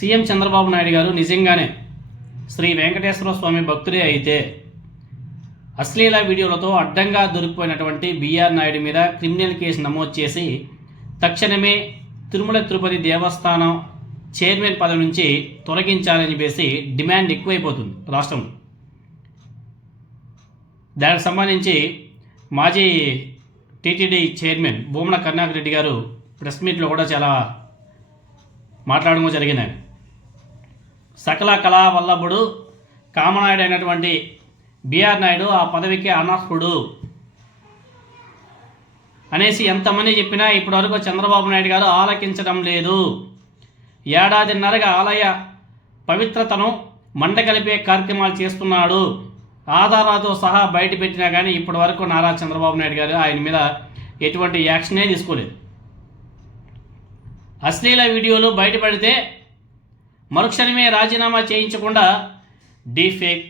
CM Chandrababu Naidu గారు నిజంగానే శ్రీ వెంకటేశ్వర స్వామి భక్తుడే అయితే అశ్లీల వీడియోలతో అడ్డంగా దొరికిపోయినటువంటి బిఆర్ నాయుడు మీద క్రిమినల్ కేసు నమోదు చేసి తక్షణమే తిరుమల తిరుపతి దేవస్థానం చైర్మన్ పదవి నుంచి తొలగించాలని చెప్పేసి డిమాండ్ ఎక్కువైపోతుంది రాష్ట్రంలో. దానికి సంబంధించి మాజీ టీటీడీ చైర్మన్ భూమన కరుణాకర్ రెడ్డి గారు ప్రెస్ మీట్లో కూడా చాలా మాట్లాడడం జరిగినాయి. సకల కళా వల్లభుడు కామనాయుడు అయినటువంటి బిఆర్ నాయుడు ఆ పదవికి అనర్హుడు అనేసి ఎంతమంది చెప్పినా ఇప్పటివరకు చంద్రబాబు నాయుడు గారు ఆలకించడం లేదు. ఏడాదిన్నరగా ఆలయ పవిత్రతను మంటగలిపే కార్యక్రమాలు చేస్తున్నాడు. ఆధారాలతో సహా బయట పెట్టినా కానీ ఇప్పటి వరకు నారా చంద్రబాబు నాయుడు గారు ఆయన మీద ఎటువంటి యాక్షనే తీసుకోలేదు. అశ్లీల వీడియోలు బయటపడితే మరుక్షణమే రాజీనామా చేయించకుండా డీఫేక్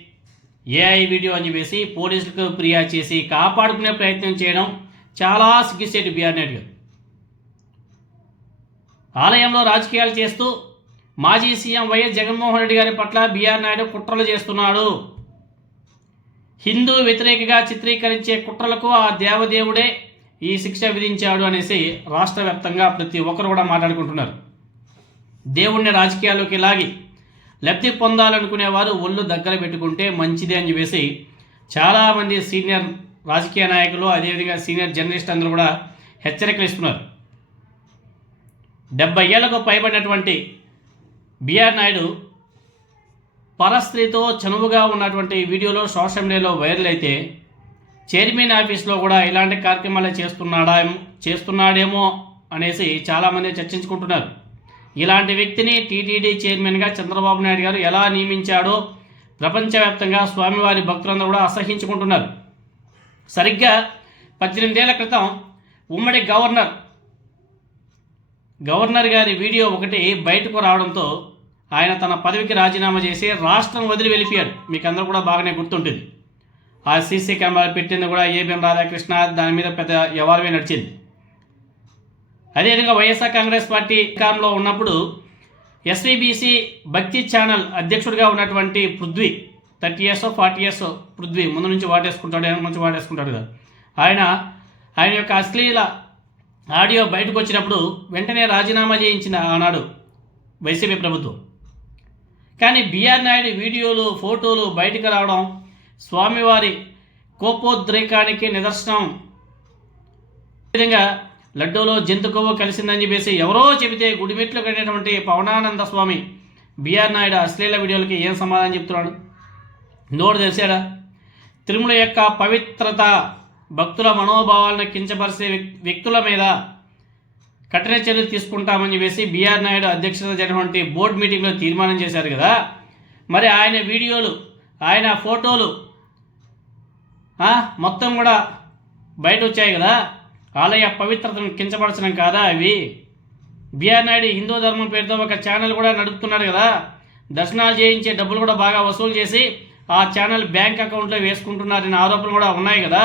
ఏఐ వీడియో అని చెప్పేసి పోలీసులకు ఫిర్యాదు చేసి కాపాడుకునే ప్రయత్నం చేయడం చాలా సిగ్గుచేటు బిఆర్ నాయుడు గారు. ఆలయంలో రాజకీయాలు చేస్తూ మాజీ సీఎం వైఎస్ జగన్మోహన్ రెడ్డి గారి పట్ల బిఆర్ నాయుడు కుట్రలు చేస్తున్నాడు. హిందూ వ్యతిరేకగా చిత్రీకరించే కుట్రలకు ఆ దేవదేవుడే ఈ శిక్ష విధించాడు అనేసి రాష్ట్ర వ్యాప్తంగా ప్రతి ఒక్కరు కూడా మాట్లాడుకుంటున్నారు. దేవుణ్ణి రాజకీయాల్లోకి లాగి లబ్ధి పొందాలనుకునేవారు ఒళ్ళు దగ్గర పెట్టుకుంటే మంచిదే అని చెప్పేసి చాలామంది సీనియర్ రాజకీయ నాయకులు అదేవిధంగా సీనియర్ జర్నలిస్ట్ అందరూ కూడా హెచ్చరికలు ఇస్తున్నారు. 70 ఏళ్లకు పైబడినటువంటి బిఆర్ నాయుడు పరస్త్రీతో చనువుగా ఉన్నటువంటి వీడియోలో సోషల్ మీడియాలో వైరల్ అయితే చైర్మన్ ఆఫీస్లో కూడా ఇలాంటి కార్యక్రమాలు చేస్తున్నాడేమో అనేసి చాలామంది చర్చించుకుంటున్నారు. ఇలాంటి వ్యక్తిని టీటీడీ చైర్మన్గా చంద్రబాబు నాయుడు గారు ఎలా నియమించాడో ప్రపంచవ్యాప్తంగా స్వామివారి భక్తులందరూ కూడా అసహించుకుంటున్నారు. సరిగ్గా 18 ఏళ్ల క్రితం ఉమ్మడి గవర్నర్ గారి వీడియో ఒకటి బయటకు రావడంతో ఆయన తన పదవికి రాజీనామా చేసి రాష్ట్రం వదిలి వెళ్ళిపోయాడు. మీకు అందరూ కూడా బాగానే గుర్తుంటుంది. ఆ సీసీ కెమెరాలు పెట్టింది కూడా ఏబిఎన్ రాధాకృష్ణ, దాని మీద పెద్ద వ్యవహారమే నడిచింది. అదేవిధంగా వైఎస్ఆర్ కాంగ్రెస్ పార్టీ అధికారంలో ఉన్నప్పుడు ఎస్వీబీసీ భక్తి ఛానల్ అధ్యక్షుడిగా ఉన్నటువంటి పృథ్వీ 30 years 40 years పృథ్వీ ముందు నుంచి వాటేసుకుంటాడు కదా, ఆయన యొక్క అశ్లీల ఆడియో బయటకు వచ్చినప్పుడు వెంటనే రాజీనామా చేయించిన ఆనాడు వైసీపీ ప్రభుత్వం. కానీ బిఆర్ నాయుడు వీడియోలు ఫోటోలు బయటకు రావడం స్వామివారి కోపోద్రేకానికి నిదర్శనం. విధంగా లడ్డూలో జంతు కొవ్వు కలిసిందని చెప్పేసి ఎవరో చెబితే గుడిమెట్లు కడినటువంటి పవనానంద స్వామి బిఆర్ నాయుడు అశ్లీల వీడియోలకి ఏం సమాధానం చెప్తున్నాడు? నోరు తెలిసాడా? తిరుమల యొక్క పవిత్రత భక్తుల మనోభావాలను కించపరిచే వ్యక్తుల మీద కఠిన చర్యలు తీసుకుంటామని చెప్పేసి బిఆర్ నాయుడు అధ్యక్షత జరిగినటువంటి బోర్డు మీటింగ్లో తీర్మానం చేశారు కదా. మరి ఆయన వీడియోలు ఆయన ఫోటోలు మొత్తం కూడా బయట వచ్చాయి కదా. ఆలయ పవిత్రతను కించపరచడం కాదా అవి? బిఆర్ నాయుడు హిందూ ధర్మం పేరుతో ఒక ఛానల్ కూడా నడుపుతున్నాడు కదా. దర్శనాలు చేయించే డబ్బులు కూడా బాగా వసూలు చేసి ఆ ఛానల్ బ్యాంక్ అకౌంట్లో వేసుకుంటున్నారనే ఆరోపణలు కూడా ఉన్నాయి కదా.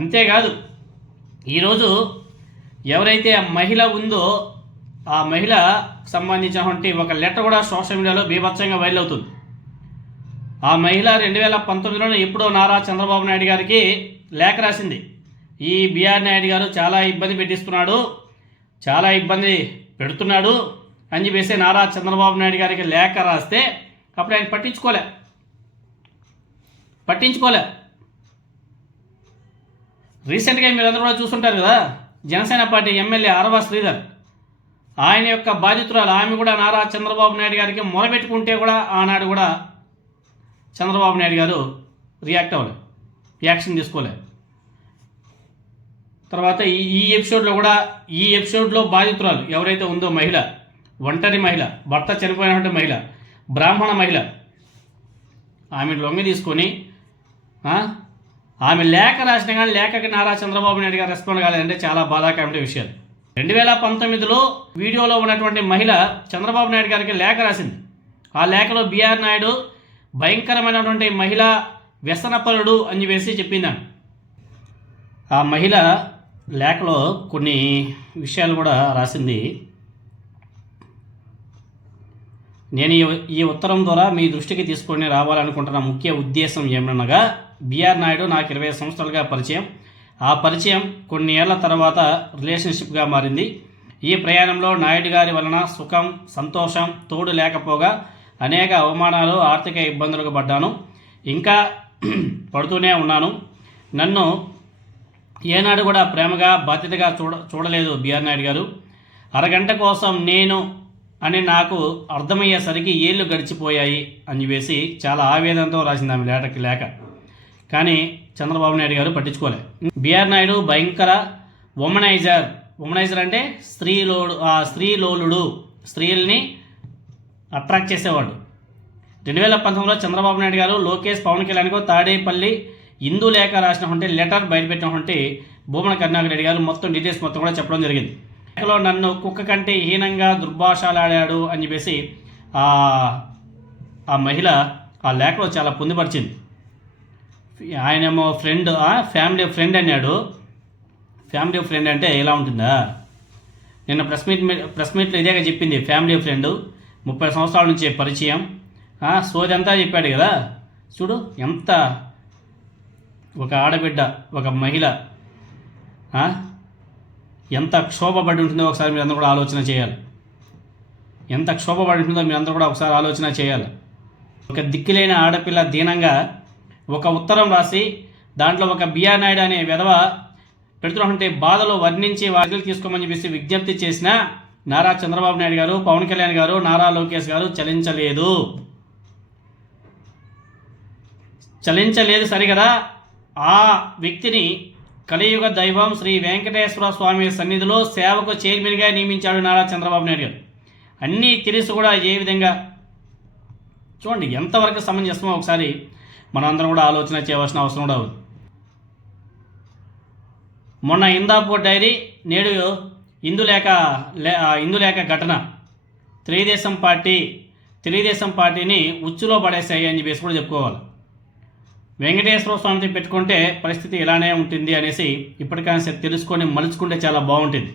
అంతేకాదు ఈరోజు ఎవరైతే ఆ మహిళ ఉందో ఆ మహిళ సంబంధించినటువంటి ఒక లెటర్ కూడా సోషల్ మీడియాలో బీభత్సంగా వైరల్ అవుతుంది. ఆ మహిళ 2019లో ఎప్పుడో నారా చంద్రబాబు నాయుడు గారికి లేఖ రాసింది. ఈ బిఆర్ నాయుడు గారు చాలా ఇబ్బంది పెడుతున్నాడు అని చెప్పేసి నారా చంద్రబాబు నాయుడు గారికి లేఖ రాస్తే అప్పుడు ఆయన పట్టించుకోలే. రీసెంట్గా మీరందరూ కూడా చూస్తుంటారు కదా, జనసేన పార్టీ ఎమ్మెల్యే ఆరవ శ్రీధర్ ఆయన యొక్క బాధితురాలు ఆమె కూడా నారా చంద్రబాబు నాయుడు గారికి మొరబెట్టుకుంటే కూడా ఆనాడు కూడా చంద్రబాబు నాయుడు గారు రియాక్ట్ అవ్వలేదు, యాక్షన్ తీసుకోలేదు. తర్వాత ఈ ఎపిసోడ్లో బాధితురాలు ఎవరైతే ఉందో మహిళ, ఒంటరి మహిళ, భర్త చనిపోయినటువంటి మహిళ, బ్రాహ్మణ మహిళ, ఆమె లొంగి తీసుకొని ఆమె లేఖ రాసిన కానీ లేఖకి నారా చంద్రబాబు నాయుడు గారు రెస్పాండ్ కాలేదంటే చాలా బాధాకరమైన విషయాలు. 2019లో వీడియోలో ఉన్నటువంటి మహిళ చంద్రబాబు నాయుడు గారికి లేఖ రాసింది. ఆ లేఖలో బిఆర్ నాయుడు భయంకరమైనటువంటి మహిళా వ్యసనపరుడు అని చెప్పేసి చెప్పిందాను. ఆ మహిళ లేఖలో కొన్ని విషయాలు కూడా రాసింది. నేను ఈ ఉత్తరం ద్వారా మీ దృష్టికి తీసుకొని రావాలనుకుంటున్న ముఖ్య ఉద్దేశం ఏమనగా బిఆర్ నాయుడు నాకు 20 సంవత్సరాలుగా పరిచయం. ఆ పరిచయం కొన్ని ఏళ్ల తర్వాత రిలేషన్షిప్గా మారింది. ఈ ప్రయాణంలో నాయుడు గారి వలన సుఖం సంతోషం తోడు లేకపోగా అనేక అవమానాలు ఆర్థిక ఇబ్బందులకు పడ్డాను, ఇంకా పడుతూనే ఉన్నాను. నన్ను ఏనాడు కూడా ప్రేమగా బాధ్యతగా చూడలేదు బిఆర్ నాయుడు గారు. అరగంట కోసం నేను అని నాకు అర్థమయ్యేసరికి ఏళ్ళు గడిచిపోయాయి అని చెప్పేసి చాలా ఆవేదనతో రాసింది ఆమె లేఖ. కానీ చంద్రబాబు నాయుడు గారు పట్టించుకోలే. బిఆర్ నాయుడు భయంకర ఉమనైజర్ అంటే స్త్రీలోలుడు, స్త్రీల్ని అట్రాక్ట్ చేసేవాడు. 2019లో చంద్రబాబు నాయుడు గారు లోకేష్ పవన్ కళ్యాణ్కు తాడేపల్లి హిందూ లేఖ రాసినటువంటి లెటర్ బయటపెట్టినటువంటి భూమన కరుణాకర్ రెడ్డి గారు మొత్తం డీటెయిల్స్ మొత్తం కూడా చెప్పడం జరిగింది. లేఖలో నన్ను కుక్క కంటే హీనంగా దుర్భాషలాడాడు అని చెప్పేసి ఆ మహిళ ఆ లేఖలో చాలా పొందుపరిచింది. ఆయనేమో ఫ్యామిలీ ఫ్రెండ్ అన్నాడు. ఫ్యామిలీ ఫ్రెండ్ అంటే ఎలా ఉంటుందా? నిన్న ప్రెస్ మీట్లో ఇదేగా చెప్పింది. ఫ్యామిలీ ఫ్రెండ్ 30 సంవత్సరాల నుంచి పరిచయం, సోదంతా చెప్పాడు కదా. చూడు ఎంత ఒక ఆడబిడ్డ, ఒక మహిళ ఎంత క్షోభపడి ఉంటుందో ఒకసారి మీరందరూ కూడా ఆలోచన చేయాలి. ఎంత క్షోభపడి ఉంటుందో మీరందరూ కూడా ఒకసారి ఆలోచన చేయాలి. ఒక దిక్కులేని ఆడపిల్ల దీనంగా ఒక ఉత్తరం రాసి దాంట్లో ఒక బిఆర్ నాయుడు అనే విధవ పెడుతున్నటువంటి బాధలు వర్ణించి వాటిని తీసుకోమని చెప్పేసి విజ్ఞప్తి చేసిన నారా చంద్రబాబు నాయుడు గారు, పవన్ కళ్యాణ్ గారు, నారా లోకేష్ గారు చలించలేదు సరిగదా. ఆ వ్యక్తిని కలియుగ దైవం శ్రీ వెంకటేశ్వర స్వామి సన్నిధిలో సేవకు చైర్మన్గా నియమించాడు నారా చంద్రబాబు నాయుడు గారు. అన్నీ తెలిసి కూడా ఏ విధంగా చూడండి ఎంతవరకు సమంజసమో ఒకసారి మనందరం కూడా ఆలోచన చేయవలసిన అవసరం కూడా ఉంది. మొన్న హిందాపూర్ డైరీ, నేడు ఇందులేక ఘటన తెలుగుదేశం పార్టీని ఉచ్చులో పడేసాయి అని చెప్పేసి కూడా చెప్పుకోవాలి. వెంకటేశ్వర స్వామితో పెట్టుకుంటే పరిస్థితి ఇలానే ఉంటుంది అనేసి ఇప్పటికైనా తెలుసుకొని మలుచుకుంటే చాలా బాగుంటుంది.